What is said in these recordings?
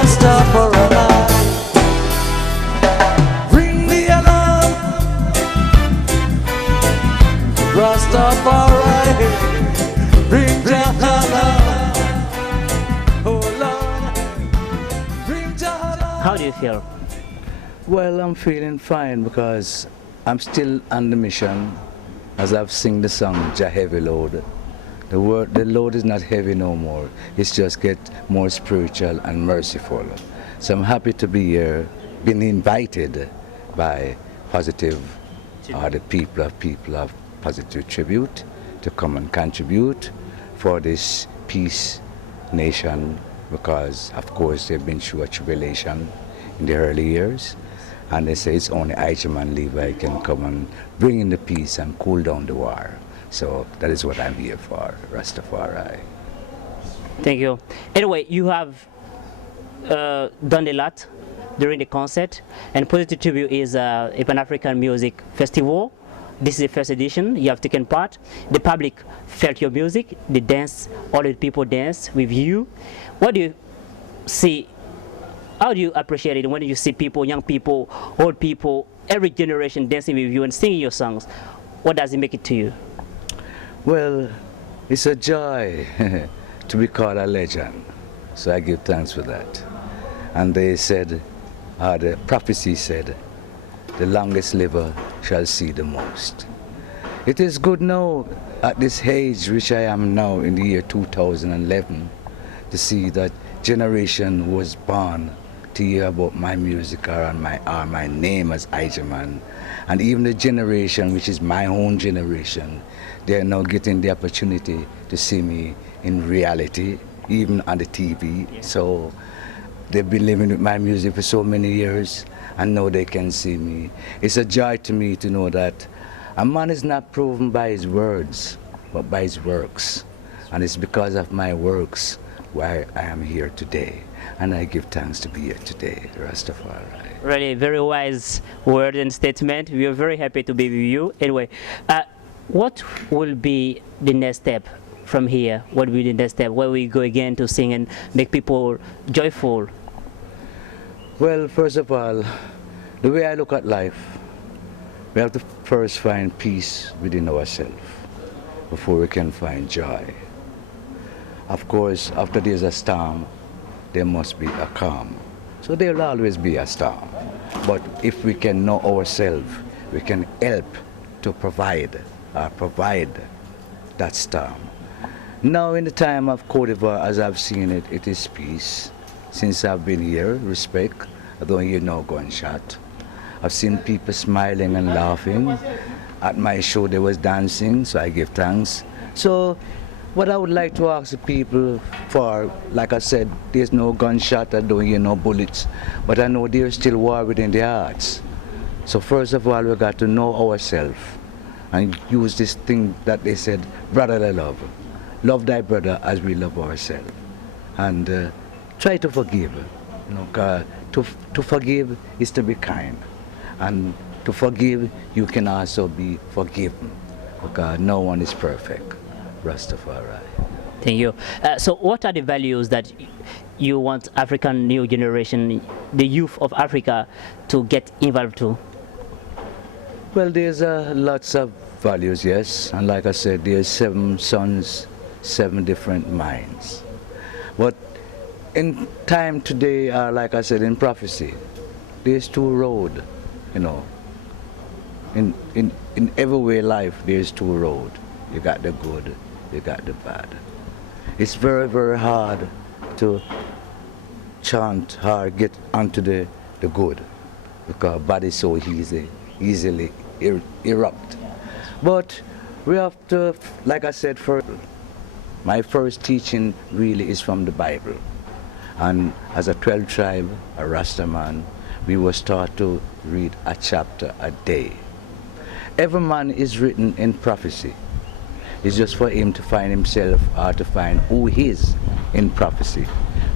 Rastafari, ring the alarm. Rastafari, ring the alarm. Oh Lord, ring the alarm. How do you feel? Well, I'm feeling fine because I'm still on the mission. As I've sing the song, Jah Heavy Load. The load is not heavy no more. It's just get more spiritual and merciful. So I'm happy to be here, been invited by Positive, the people of Positive Tribute to come and contribute for this peace nation, because of course they've been through a tribulation in the early years, and they say it's only ijahman Levi can come and bring in the peace and cool down the war. So that is what I'm here for, Rastafari. Thank you. Anyway, you have done a lot during the concert, and Positive Tribute is a Pan-African music festival. This is the first edition. You have taken part. The public felt your music. They danced. All the people danced with you. What do you see? How do you appreciate it when you see people, young people, old people, every generation dancing with you and singing your songs? What does it make it to you? Well, it's a joy to be called a legend. So I give thanks for that. And they said, the prophecy said, the longest liver shall see the most. It is good now, at this age which I am now in the year 2011, to see that generation was born to hear about my music or my name as ijahman. And even the generation which is my own generation, they are now getting the opportunity to see me in reality, even on the TV. So they've been living with my music for so many years, and now they can see me. It's a joy to me to know that a man is not proven by his words, but by his works. And it's because of my works why I am here today. And I give thanks to be here today, Rastafari. Really, very wise word and statement. We are very happy to be with you. Anyway, what will be the next step from here? What will be the next step? Where we go again to sing and make people joyful? Well, first of all, the way I look at life, we have to first find peace within ourselves before we can find joy. Of course, after there's a storm, there must be a calm. So there will always be a storm. But if we can know ourselves, we can help to provide that storm. Now in the time of Côte d'Ivoire, as I've seen it, it is peace. Since I've been here, respect, I don't hear no gunshot. I've seen people smiling and laughing. At my show they was dancing, so I give thanks. So what I would like to ask the people for, like I said, there's no gunshot, I don't hear no bullets, but I know there's still war within their hearts. So first of all, we got to know ourselves and use this thing that they said, brotherly love. Love thy brother as we love ourselves. And try to forgive. You know, 'cause to forgive is to be kind. And to forgive, you can also be forgiven. Because no one is perfect. Rastafari. Thank you. So what are the values that you want African new generation, the youth of Africa, to get involved to? Well, there's lots of values, yes. And like I said, there's 7 sons, 7 different minds. But in time today, like I said, in prophecy, there's 2 roads, you know. In every way life, there's 2 roads. You got the good, you got the bad. It's very, very hard to chant or get onto the good, because bad is so easily erupt. But we have to, like I said, my first teaching really is from the Bible. And as a 12 tribe, a Rastaman, we was taught to read a chapter a day. Every man is written in prophecy. It's just for him to find himself or to find who he is in prophecy.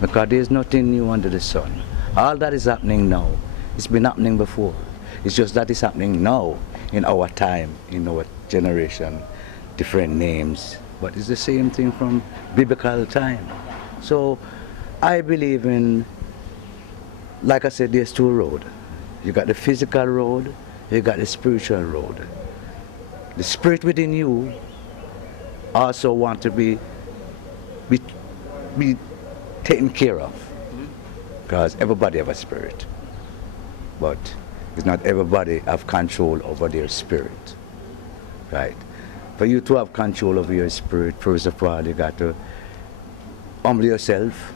Because there's nothing new under the sun. All that is happening now, it's been happening before. It's just that it's happening now, in our time, in our generation, different names. But it's the same thing from biblical time. So I believe in like I said, there's two roads. You got the physical road, you got the spiritual road. The spirit within you also want to be taken care of. Because everybody have a spirit. But it's not everybody have control over their spirit. Right? For you to have control over your spirit, first of all, you got to humble yourself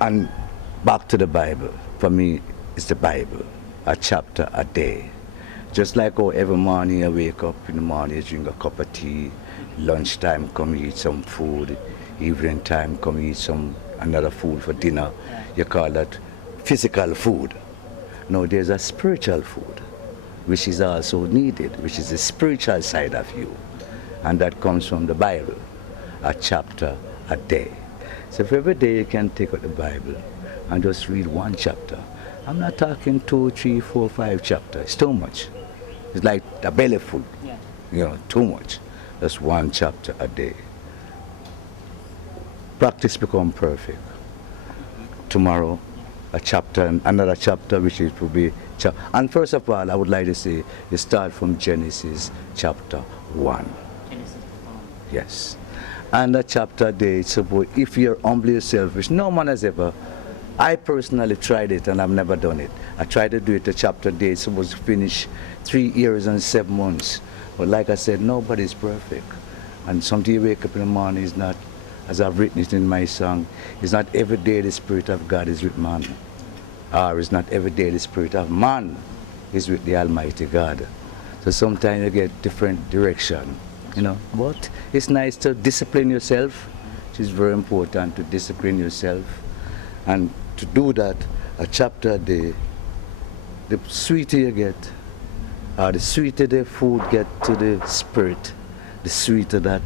and back to the Bible. For me, it's the Bible, a chapter a day. Just like how every morning I wake up in the morning, I drink a cup of tea, lunchtime come eat some food, evening time come eat some another food for dinner. You call that physical food. No, there's a spiritual food, which is also needed, which is the spiritual side of you. And that comes from the Bible, a chapter a day. So if every day you can take out the Bible and just read one chapter. I'm not talking 2, 3, 4, 5 chapters. It's too much. It's like a belly full. You know, too much. Just one chapter a day. Practice become perfect. Tomorrow, a chapter, another chapter, which it will be. And first of all, I would like to say, you start from Genesis chapter 1. Yes. And a chapter a day, so if you're humble yourself, which no man has ever. I personally tried it and I've never done it. I tried to do it a chapter a day, it's supposed to finish 3 years and 7 months. But like I said, nobody's perfect. And something you wake up in the morning is not, as I've written it in my song, it's not every day the Spirit of God is with man. Or it's not every day the Spirit of man is with the Almighty God. So sometimes you get different direction, you know. But it's nice to discipline yourself. It is very important to discipline yourself. And to do that, a chapter a day, the sweeter you get, or the sweeter the food get to the spirit, the sweeter that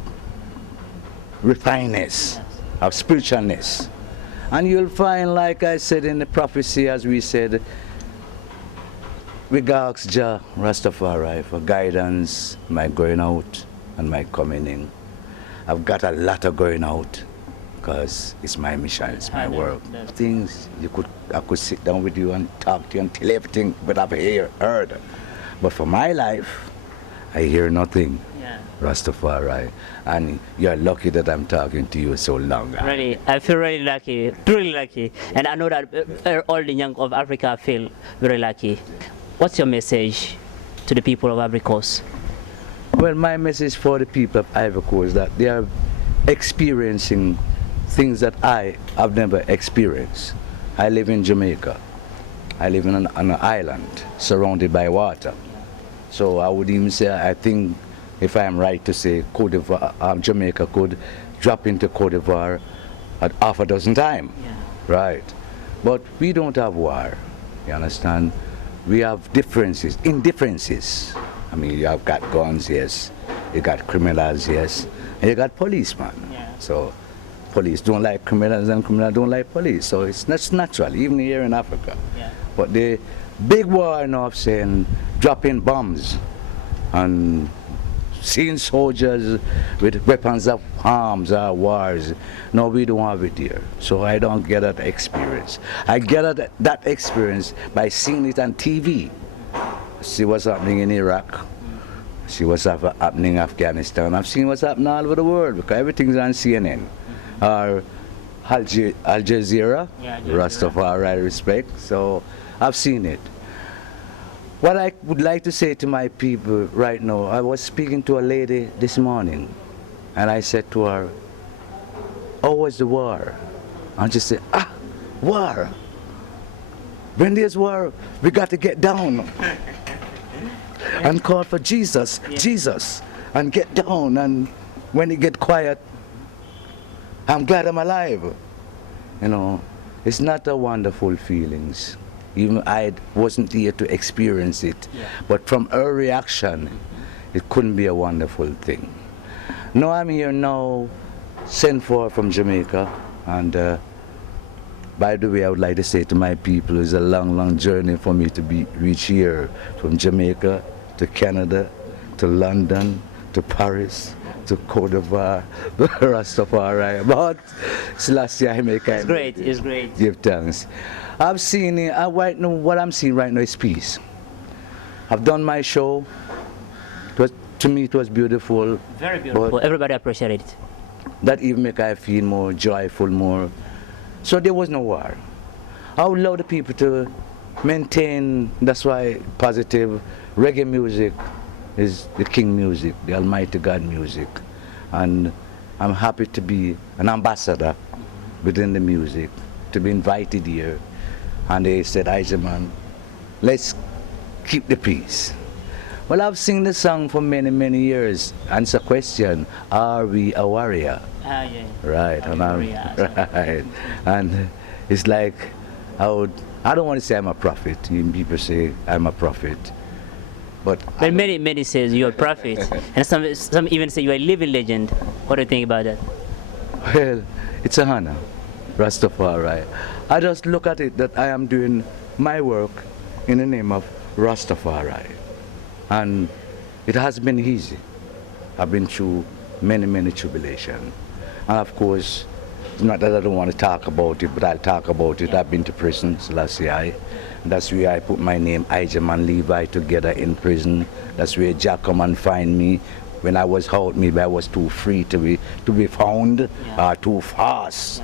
refineness of spiritualness. And you'll find, like I said in the prophecy, as we said, we ask Jah Rastafari for guidance, my going out and my coming in. I've got a lot of going out, because it's my mission, it's my work. Things I could sit down with you and talk to you until everything but I've heard. But for my life, I hear nothing. Rastafari, and you're lucky that I'm talking to you so long. Really, I feel really lucky, truly lucky, and I know that all the young of Africa feel very lucky. What's your message to the people of Ivory Coast? Well, my message for the people of Ivory Coast is that they are experiencing things that I have never experienced. I live in Jamaica. I live on an island surrounded by water. So I would even say, I think, if I am right to say, Jamaica could drop into Cote d'Ivoire at half a dozen times. Right. But we don't have war, you understand? We have indifferences. I mean, you have got guns, yes. You got criminals, yes. And you got policemen. So police don't like criminals and criminals don't like police. So that's natural, even here in Africa. But the big war now of saying dropping bombs and seeing soldiers with weapons of arms or wars, no, we don't have it here. So I don't get that experience. I get that experience by seeing it on TV. See what's happening in Iraq. See what's happening in Afghanistan. I've seen what's happening all over the world because everything's on CNN. Or Al Jazeera, Rastafari respect. So I've seen it. What I would like to say to my people right now, I was speaking to a lady this morning and I said to her, how was the war? And she said, war. When there's war, we got to get down and call for Jesus, Jesus, and get down. And when it get quiet, I'm glad I'm alive. You know, it's not a wonderful feelings. Even I wasn't here to experience it. But from her reaction, it couldn't be a wonderful thing. Now I'm here now, sent for from Jamaica. And by the way, I would like to say to my people, it's a long, long journey for me to reach here. From Jamaica to Canada, to London, to Paris, to Cote d'Ivoire, Rastafari. But Selassie, I make It's great. It's great. give thanks. I've seen it. Right now, what I'm seeing right now is peace. I've done my show. To me, it was beautiful. Very beautiful. Everybody appreciated it. That even make I feel more joyful, more. So there was no war. I would love the people to maintain. That's why positive reggae music is the king music, the Almighty God music, and I'm happy to be an ambassador within the music, to be invited here. And they said, ijahman, let's keep the peace. Well, I've sing the song for many, many years. Answer question, are we a warrior? Ah, yeah. Right, and right. And it's like, I don't want to say I'm a prophet. People say I'm a prophet. But many says you're a prophet. And some even say you're a living legend. What do you think about that? Well, it's a honor, Rastafari. I just look at it that I am doing my work in the name of Rastafari. And it has been easy. I've been through many, many tribulations. And of course, it's not that I don't want to talk about it, but I'll talk about it. I've been to prison, Selassie. That's where I put my name, ijahman Levi, together in prison. That's where Jack come and find me. When I was out, maybe I was too free to be found, too fast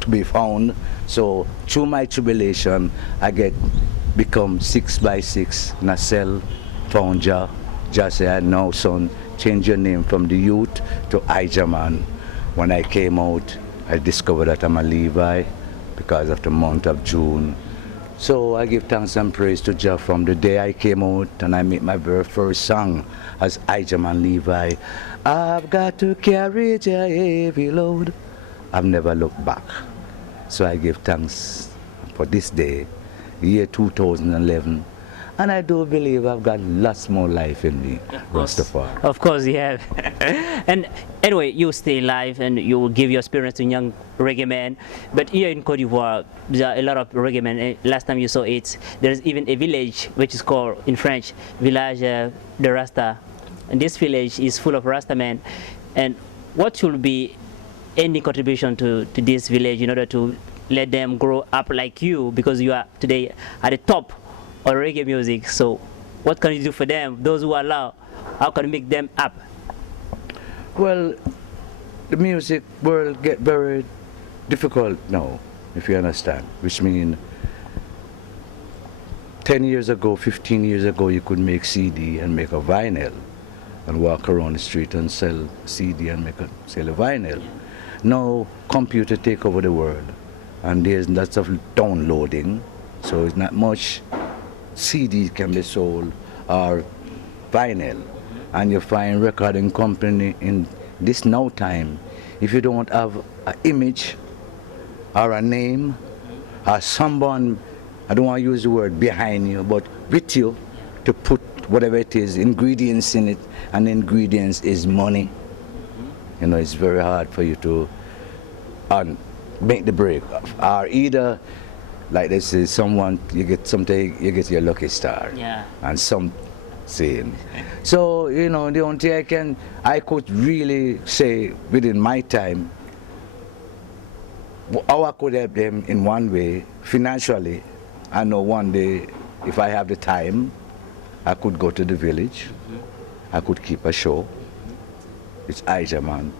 to be found. So through my tribulation, I become 6 by 6 in a cell, found Jah. Jah said, no son, change your name from the youth to ijahman. When I came out, I discovered that I'm a Levi because of the month of June. So I give thanks and praise to Jah from the day I came out and I made my very first song as ijahman Levi. I've got to carry Jah heavy load. I've never looked back. So I give thanks for this day, year 2011. And I do believe I've got lots more life in me, Rastafari. Of course you have. And anyway, you stay alive and you will give your experience to young reggae men. But here in Cote d'Ivoire, there are a lot of reggae men. Last time you saw it, there's even a village which is called, in French, Village de Rasta. And this village is full of Rasta men. And what should be any contribution to this village in order to let them grow up like you? Because you are today at the top or reggae music, so what can you do for them, those who are low? How can you make them up? Well, the music world get very difficult now, if you understand, which means 10 years ago, 15 years ago, you could make CD and make a vinyl and walk around the street and sell CD and sell a vinyl. Now, computer take over the world and there's lots of downloading, so it's not much CD can be sold or vinyl, and you find recording company in this now time, if you don't have an image or a name or someone, I don't want to use the word behind you, but with you to put whatever it is, ingredients in it, and ingredients is money. You know, it's very hard for you to make the break, or either like they say, someone, you get your lucky star. Yeah. And some saying. So, you know, the only thing I could really say within my time, how I could help them in one way, financially. I know one day, if I have the time, I could go to the village. I could keep a show. It's ijahman,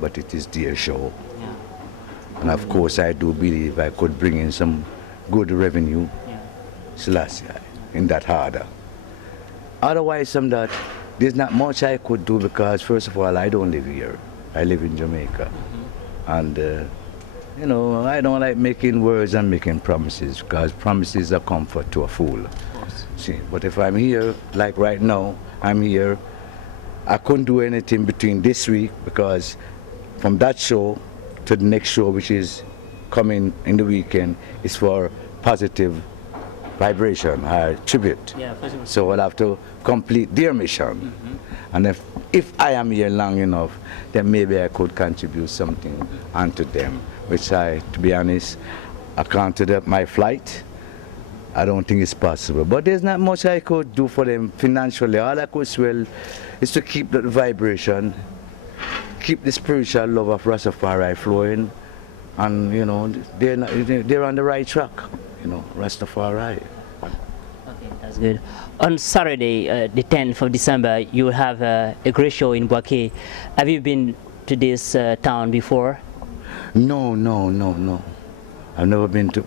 but it is their show. Yeah. And of course, I do believe I could bring in some good revenue, Selassie, in that harder. Otherwise, there's not much I could do because, first of all, I don't live here. I live in Jamaica. And, you know, I don't like making words and making promises because promises are comfort to a fool. See, but if I'm here, like right now, I'm here, I couldn't do anything between this week because from that show to the next show, which is coming in the weekend, is for positive vibration, tribute. Yeah, so I'll have to complete their mission. And if I am here long enough, then maybe I could contribute something onto them, which to be honest, I counted up my flight I don't think it's possible. But there's not much I could do for them financially. All I could swell is to keep that vibration, keep the spiritual love of Rastafari flowing, and you know they're on the right track. You know, Rastafari. Okay, that's good. On Saturday, the 10th of December, you will have a great show in Boaké. Have you been to this town before? No. I've never been to.